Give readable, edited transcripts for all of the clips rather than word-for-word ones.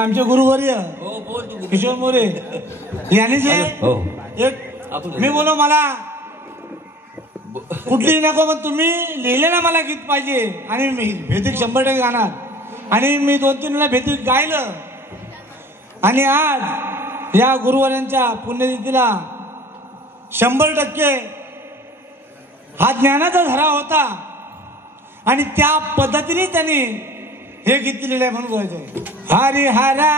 आमचे गुरुवर्य किशोर मोरे यांनी जे एक मी बोलो मला कुठली नको पण तुम्ही लिहिलेलं मला गीत पाहिजे आणि मी भेटीक 100% गाणार आणि मी 2-3 वेळा भेटीक गायलं आणि आज या गुरुवर्यांच्या पुण्यतिथीला 100% हा ज्ञानाचा धरा होता आणि त्या पद्धतीने त्यांनी हे गीत लिहिलं आहे म्हणून बोलायचं हरिहरा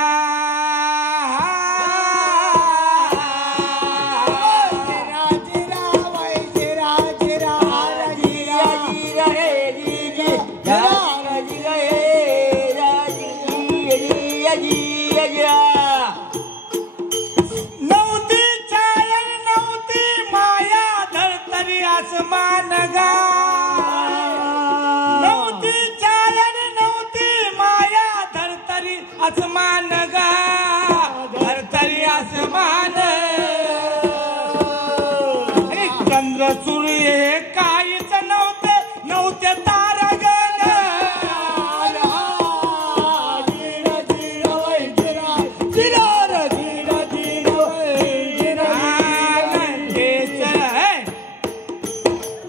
आसमान गा धरतरी आसमान चंद्र सूर्य काहीच नव्हते तारागण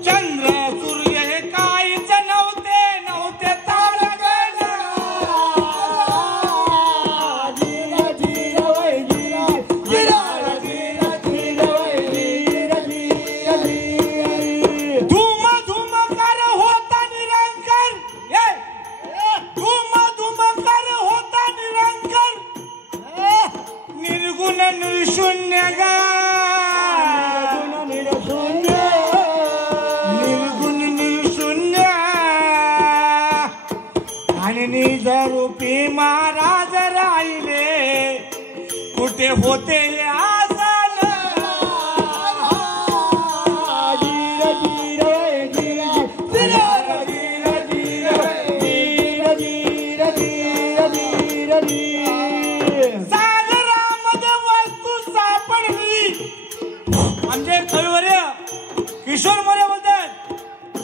चंद्र सूर्य काहीच नव्हते तारागण शून्य गा निर्गुण निर्शून्य आणि निज रूपी महाराज राहिले कुठे होते आसन आमचे कविवर्य किशोर मोरे बोलतात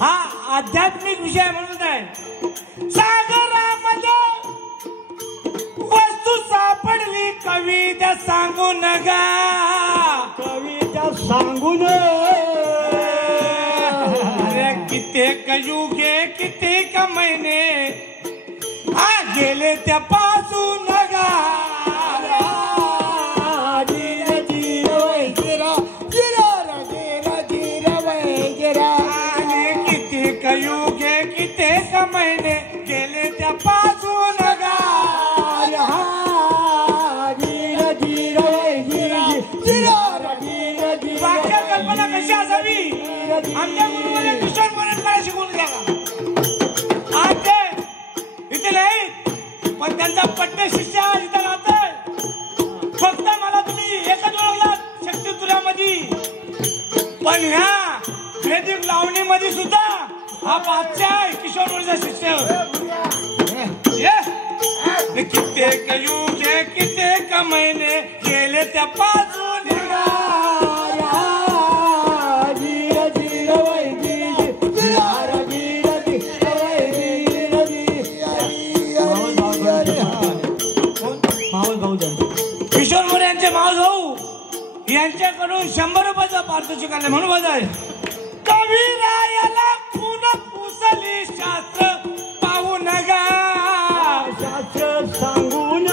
हा आध्यात्मिक विषय म्हणत आहे सागरामध्ये वस्तू सापडली कविता सांगून गा कविता सांगून अरे कित्येक युगे कित्येक महिने आ गेले त्यापासून गा युगे कित्येक महिने गेले त्यापासून वाक्य कल्पना कशी असावी आमच्या गुरुवारी किशोर मोरेंना शिकवून द्या आज ते इथे नाही पण त्यांचा पट्टे शिष्य इथं राहतोय फक्त मला तुम्ही एकच ओळखलात शक्ती तुल्यामध्ये पण ह्या वैदिक लावणीमध्ये सुद्धा हा बादशाह आहे किशोर मोरेचा शिष्य कित्येक युगे कित्येक महिने गेले त्यापासून किशोर मोरे यांचे मावभाऊ यांच्याकडून 100 रुपयाचा पारितोषिक आले म्हणून बजाय कविरायाला खून पुसली शास्त्र पाहून गा शास्त्र सांगून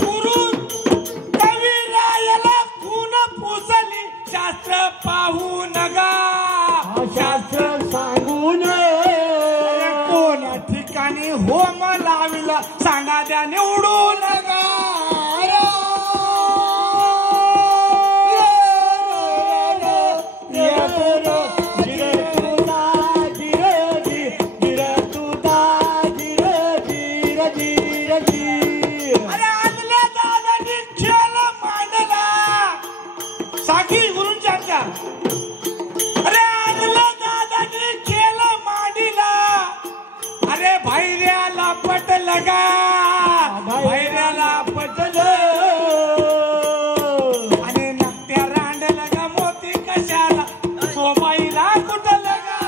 गुरु कविरायाला खून पुसली शास्त्र पाहून गा शास्त्र सांगून कोणा ठिकाणी होम लाविला सांगा द्या निवडून गा भैऱ्याला पटल गा भैऱ्याला पटल आणि नकट्या रांडल गा मोती कशाला सोबाईला कुठल गा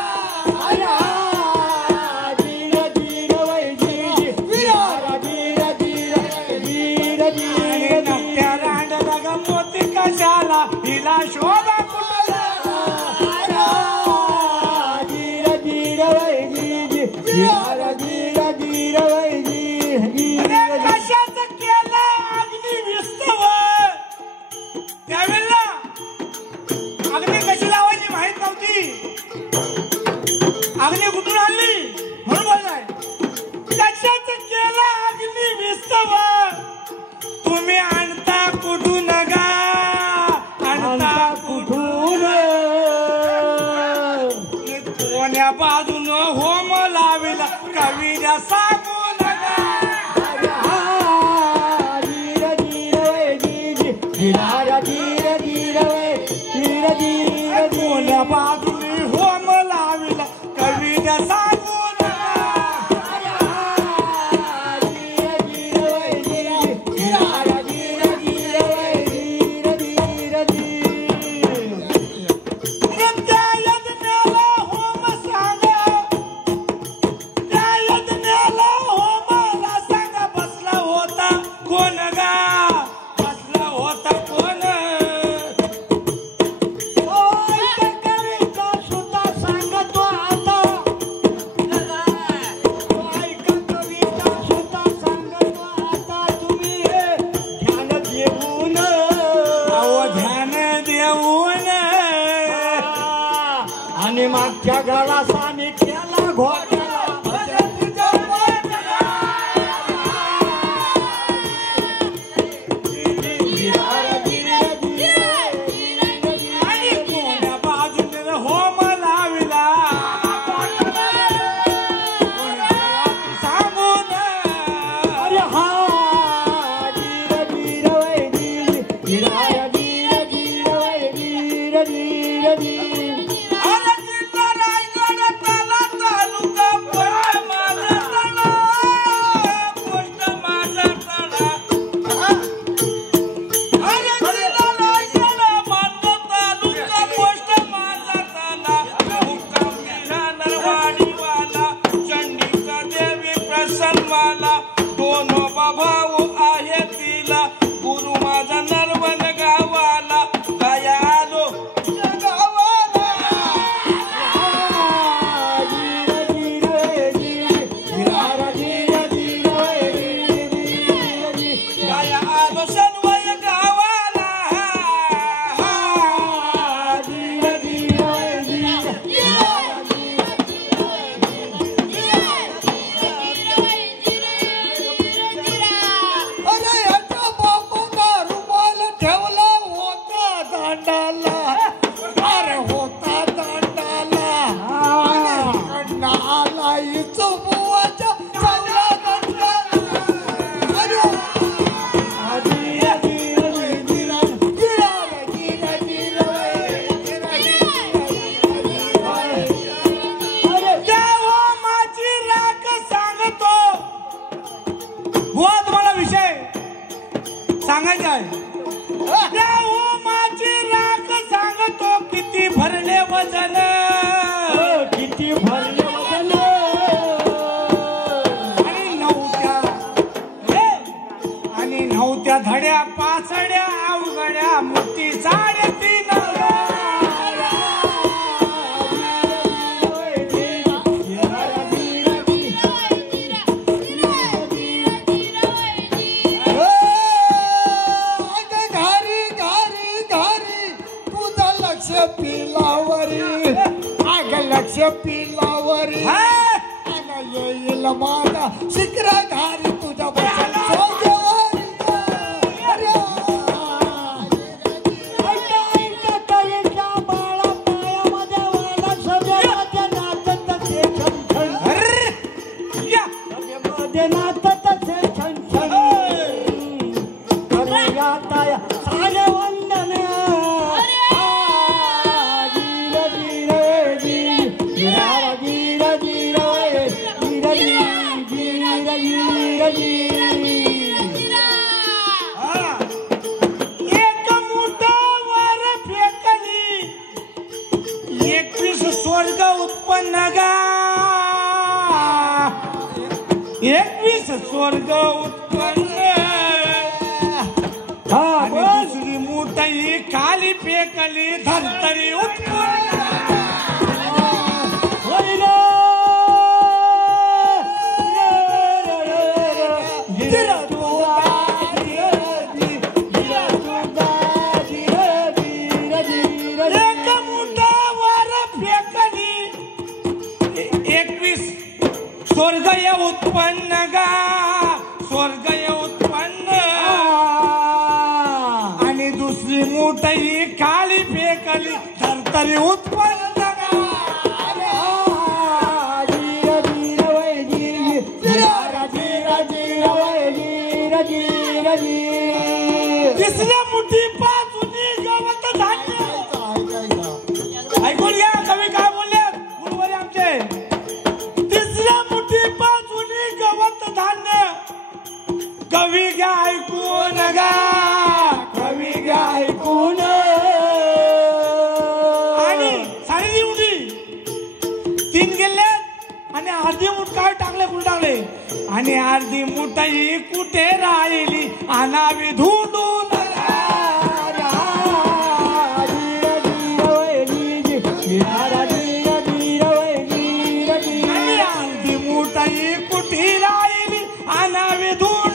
आमच्या घरासाने केला घोटाळा सांगायचं आहे माझी राख सांगतो किती भरले वजन किती भरले वजन आणि नव्हत्या धड्या पाचड्या अवघड्या मोठी 3.5 लक्ष पिलावरी येईल माझा शिकरा घारी तुझ्या बाळा पायामध्ये वाडा सगळ्याच्या नाचत ते छन मध्ये नाचत ते छन करूया ताया साने वंदन एक मुठावर फेकली 21 स्वर्ग उत्पन्न गा 21 स्वर्ग उत्पन्न आणि दुसरी मुठाई खाली फेकली धरतरी उत्पन्न स्वर्ग ये उत्पन्न गा स्वर्ग ये उत्पन्न आणि दुसरी मुठई खाली फेकली तरतरी उत्पन्न तिसऱ्या मुठी पाचुनी गवत धान्य ऐकून घ्या कवी काय बोलले गुरुवारी आमचे तिसऱ्या मुठी पाचुनी गवत धान्य कवी घ्या ऐकून गा कवी घ्या ऐकून आणि 3.5 मुठी 3 गेले आणि अर्धी मुठ काय टाकले कुठे टाकले आणि अर्धी मुठही कुठे राहिली आणावी धुंडून अर्धी मुठही कुठे राहिली आणावी धुंडून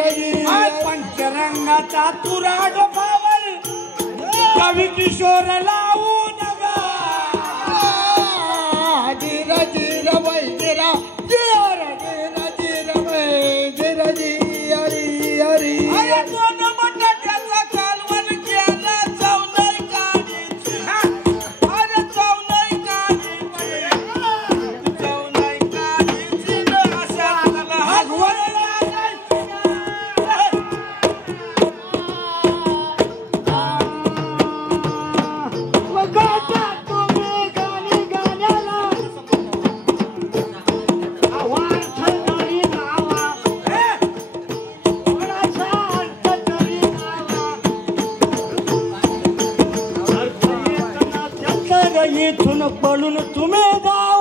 आज पंचरंगाचा तुराड पावल कवी किशोर लावू नका जिरा जिरा वैजिरा जिरा जिरा जिरा वैजिरा जिरी हरी अरे दोन बटाट्याचा कालवण केला चवलय काढीची अरे चवलय काढीची अशा हगवळला वगाचा तुम्ही गाणी गाण्याला आवाज ठरणारी नावा कोणाचा अंत तरी नावा इथून पळून तुम्ही गाव